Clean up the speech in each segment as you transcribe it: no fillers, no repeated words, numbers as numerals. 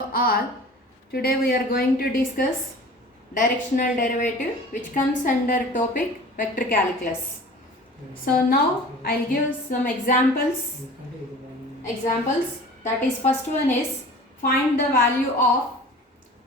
All, today we are going to discuss directional derivative which comes under topic vector calculus. So now I'll give some examples. That is, first one is find the value of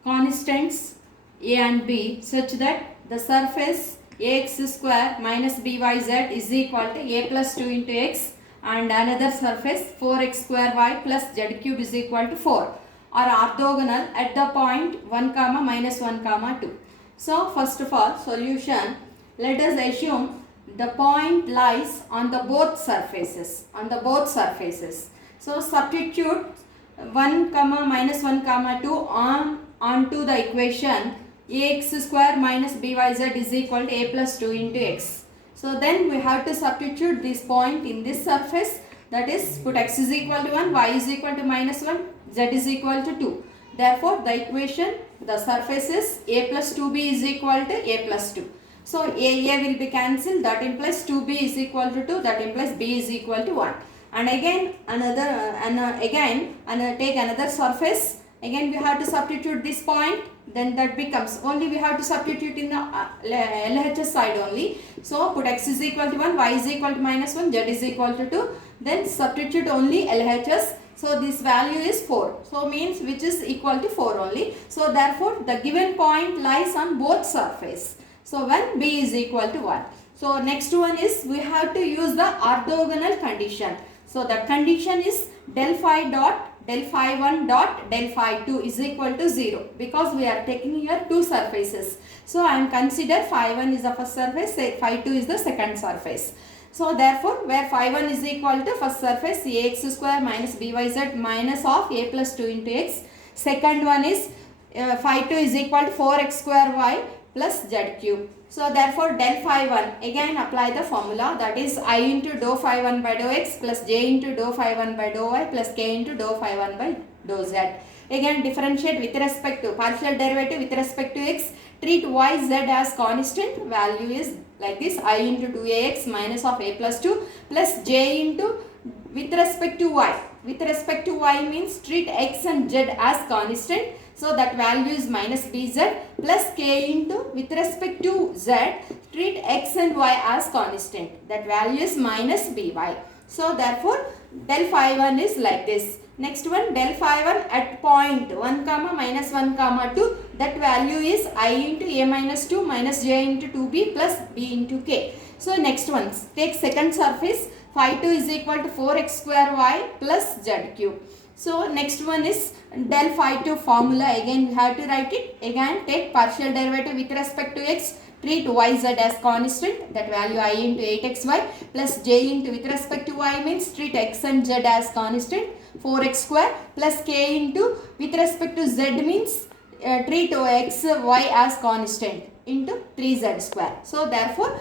constants a and b such that the surface ax square minus byz is equal to a plus 2 into x and another surface 4x square y plus z cube is equal to 4 are orthogonal at the point 1 comma minus 1 comma 2. So first of all, solution, let us assume the point lies on the both surfaces. So substitute 1 comma minus 1 comma 2 onto the equation ax square minus byz is equal to a plus 2 into x. So then we have to substitute this point in this surface, that is put x is equal to 1, y is equal to minus 1, z is equal to 2. Therefore the equation, the surface is a plus 2b is equal to a plus 2. So a will be cancelled, that implies 2b is equal to 2, that implies b is equal to 1. And again take another surface. Again we have to substitute this point, then that becomes, only we have to substitute in the LHS side only. So put x is equal to 1, y is equal to minus 1, z is equal to 2, then substitute only LHS. So this value is 4. So means which is equal to 4 only. So therefore the given point lies on both surface. So when b is equal to 1. So next one is we have to use the orthogonal condition. So the condition is del phi dot del phi 1 dot del phi 2 is equal to 0 because we are taking here two surfaces. So I am consider phi 1 is the first surface, phi 2 is the second surface. So therefore where phi 1 is equal to first surface ax square minus byz minus of a plus 2 into x. Second one is phi 2 is equal to 4x square y plus z cube. So therefore del phi 1, again apply the formula, that is I into dou phi 1 by dou x plus j into dou phi 1 by dou y plus k into dou phi 1 by dou z. Again differentiate with respect to partial derivative with respect to x, treat y z as constant, value is like this, I into 2ax minus of a plus 2 plus j into with respect to y. With respect to y means treat x and z as constant. So that value is minus bz plus k into with respect to z, treat x and y as constant. That value is minus by. So therefore del phi 1 is like this. Next one, del phi 1 at point 1 comma minus 1 comma 2, that value is I into a minus 2 minus j into 2b plus b into k. So next one, take second surface, phi 2 is equal to 4x square y plus z cube. So next one is del phi 2 formula, again we have to write it. Again take partial derivative with respect to x, treat yz as constant, that value I into 8xy plus j into with respect to y means treat x and z as constant, 4x square plus k into with respect to z means treat x y as constant into 3z square. So therefore,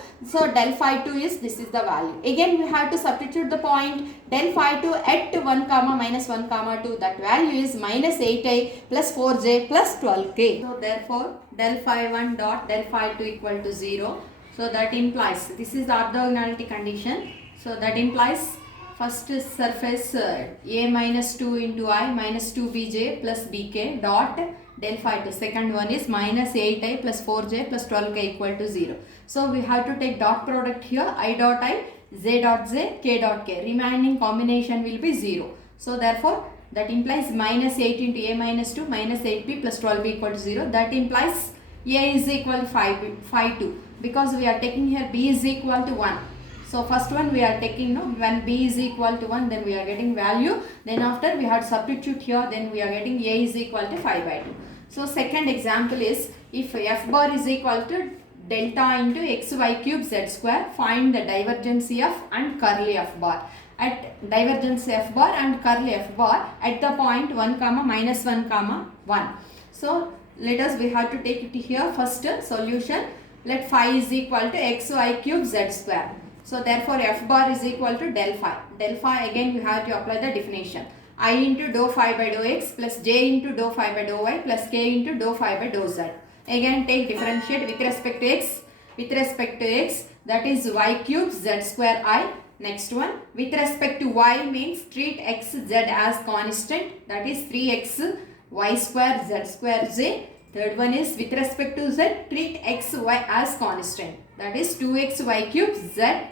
del phi 2 is, this is the value. Again we have to substitute the point del phi 2 at 1 comma minus 1 comma 2, that value is minus 8i plus 4j plus 12k. So therefore del phi 1 dot del phi 2 equal to 0. So that implies, this is the orthogonality condition. So that implies first surface a minus 2 into I minus 2bj plus bk dot del phi 2. Second one is minus 8i plus 4j plus 12k equal to 0. So we have to take dot product here, I dot I, j dot j, k dot k. Remaining combination will be 0. So therefore that implies minus 8 into a minus 2 minus 8b plus 12b equal to 0. That implies a is equal to phi 2 because we are taking here b is equal to 1. So first one we are taking, when b is equal to 1 then we are getting value, then after we have to substitute here, then we are getting a is equal to 5 by 2. So second example is, if f bar is equal to delta into xy cube z square, find the divergence f and curly f bar. At divergence f bar and curly f bar at the point 1 comma minus 1 comma 1. So let us, we have to take it here first solution, let phi is equal to xy cube z square. So therefore f bar is equal to del phi. Del phi, again we have to apply the definition. I into dou phi by dou x plus j into dou phi by dou y plus k into dou phi by dou z. Again take differentiate with respect to x. With respect to x, that is y cube z square I. Next one, with respect to y means treat x z as constant, that is 3x y square z square j. Third one is with respect to z, treat x, y as constant. That is 2x y cube z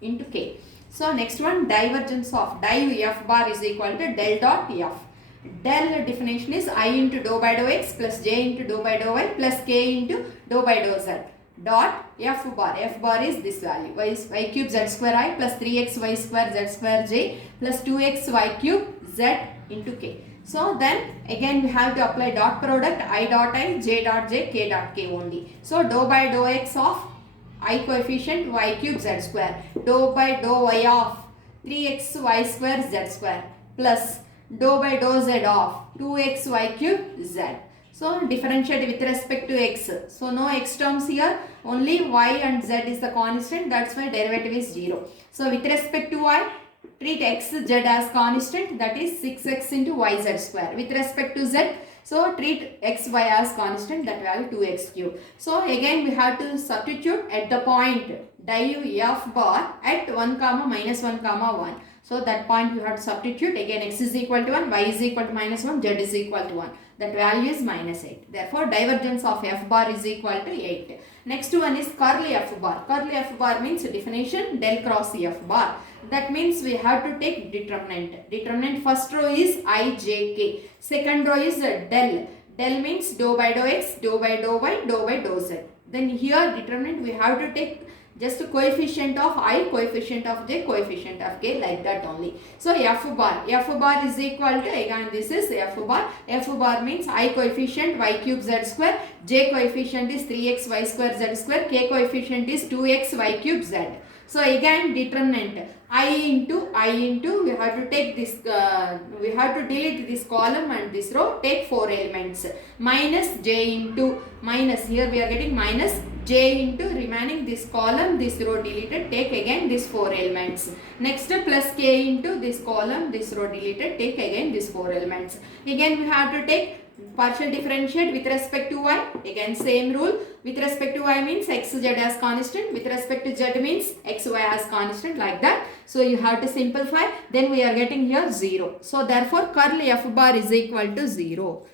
into k. So next one, divergence of div f bar is equal to del dot f. Del definition is I into dou by dou x plus j into dou by dou y plus k into dou by dou z. Dot f bar. F bar is this value. Y cube z square I plus 3x y square z square j plus 2x y cube z into k. So then again we have to apply dot product I dot I, j dot j, k dot k only. So dou by dou x of I coefficient y cube z square, dou by dou y of 3x y square z square plus dou by dou z of 2x y cube z. So differentiate with respect to x. So no x terms here, only y and z is the constant, that's why derivative is 0. So with respect to y, treat x z as constant, that is 6x into yz square. With respect to z, so treat x y as constant, that value 2x cube. So again we have to substitute at the point div f bar at 1 comma minus 1 comma 1. So that point we have to substitute. Again x is equal to 1, y is equal to minus 1, z is equal to 1. That value is minus 8. Therefore divergence of f bar is equal to 8. Next one is curly f bar. Curly f bar means definition del cross f bar. That means we have to take determinant. Determinant first row is I, j, k. Second row is del. Del means dou by dou x, dou by dou y, dou by dou z. Then here determinant we have to take just coefficient of I, coefficient of j, coefficient of k, like that only. So f bar is equal to, again this is f bar. F bar means I coefficient y cube z square, j coefficient is 3x y square z square, k coefficient is 2x y cube z. So again determinant I into we have to take this, we have to delete this column and this row, take 4 elements, minus j into, minus, here we are getting minus j into remaining this column, this row deleted, take again this 4 elements. Next plus k into this column, this row deleted, take again this 4 elements. Again we have to take partial differentiate with respect to y. Again same rule. With respect to y means x z as constant. With respect to z means x y as constant, like that. So you have to simplify. Then we are getting here 0. So therefore curly f bar is equal to 0.